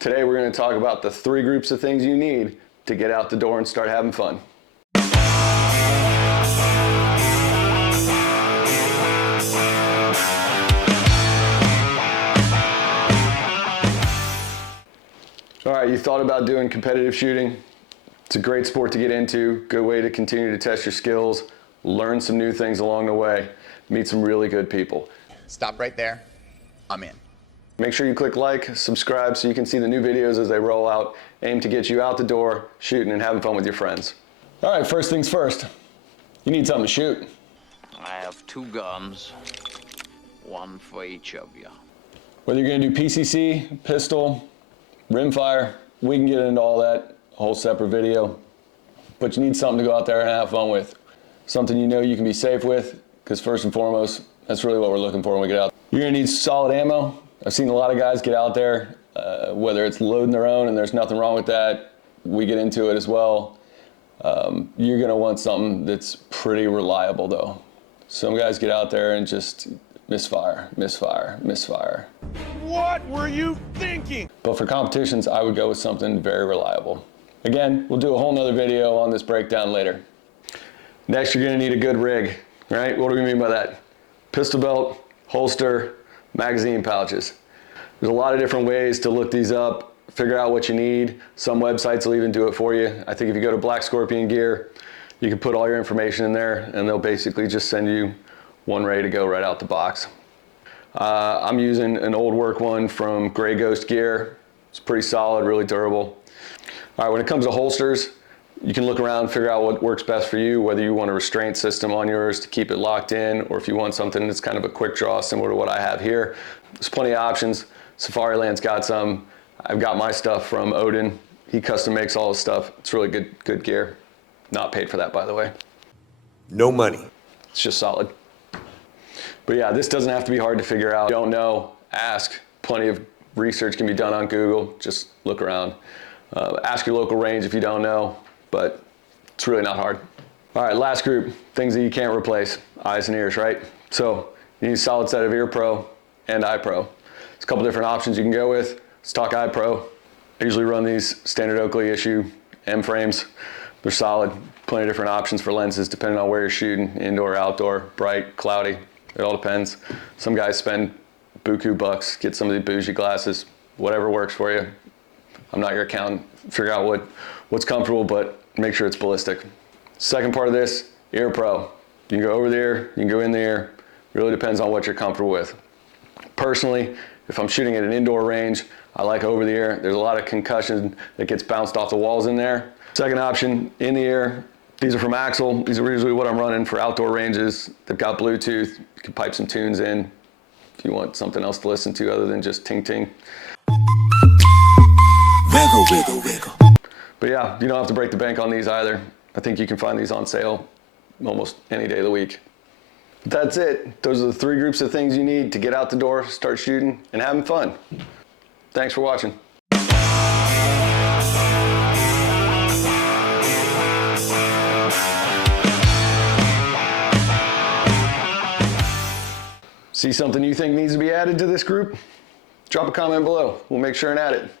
Today we're going to talk about the 3 groups of things you need to get out the door and start having fun. All right, you thought about doing competitive shooting? It's a great sport to get into, good way to continue to test your skills, learn some new things along the way, meet some really good people. Stop right there. I'm in. Make sure you click like, subscribe so you can see the new videos as they roll out. Aim to get you out the door, shooting and having fun with your friends. All right, first things first. You need something to shoot. I have 2 guns, 1 for each of you. Whether you're gonna do PCC, pistol, rimfire, we can get into all that, a whole separate video. But you need something to go out there and have fun with. Something you know you can be safe with, because first and foremost, that's really what we're looking for when we get out. You're gonna need solid ammo. I've seen a lot of guys get out there, whether it's loading their own, and there's nothing wrong with that. We get into it as well. You're gonna want something that's pretty reliable though. Some guys get out there and just misfire, misfire, misfire. What were you thinking? But for competitions, I would go with something very reliable. Again, we'll do a whole nother video on this breakdown later. Next, you're gonna need a good rig, right? What do we mean by that? Pistol belt, holster, magazine pouches. There's a lot of different ways to look these up, figure out what you need. Some websites will even do it for you. I think if you go to Black Scorpion Gear, you can put all your information in there and they'll basically just send you one ready to go right out the box. I'm using an old work one from Gray Ghost Gear. It's pretty solid, really durable. All right, when it comes to holsters, you can look around and figure out what works best for you, whether you want a restraint system on yours to keep it locked in, or if you want something that's kind of a quick draw similar to what I have here. There's plenty of options. Safariland's got some. I've got my stuff from Odin. He custom makes all his stuff. It's really good gear. Not paid for that, by the way. No money. It's just solid. But yeah, this doesn't have to be hard to figure out. If you don't know, ask. Plenty of research can be done on Google. Just look around. Ask your local range if you don't know, but it's really not hard. All right, last group, things that you can't replace, eyes and ears, right? So you need a solid set of ear pro and eye pro. There's a couple different options you can go with. Let's talk eye pro. I usually run these standard Oakley issue M frames. They're solid, plenty of different options for lenses depending on where you're shooting, indoor, outdoor, bright, cloudy, it all depends. Some guys spend buku bucks, get some of the bougie glasses, whatever works for you. I'm not your accountant, figure out what's comfortable, but make sure it's ballistic. Second part of this, ear pro. You can go over the ear, you can go in the ear. Really depends on what you're comfortable with. Personally, if I'm shooting at an indoor range, I like over the ear. There's a lot of concussion that gets bounced off the walls in there. Second option, in the ear. These are from Axel. These are usually what I'm running for outdoor ranges. They've got Bluetooth. You can pipe some tunes in if you want something else to listen to other than just ting-ting. Wiggle, wiggle, wiggle. But yeah, you don't have to break the bank on these either. I think you can find these on sale almost any day of the week. That's it. Those are the 3 groups of things you need to get out the door, start shooting, and having fun. Thanks for watching. See something you think needs to be added to this group? Drop a comment below. We'll make sure and add it.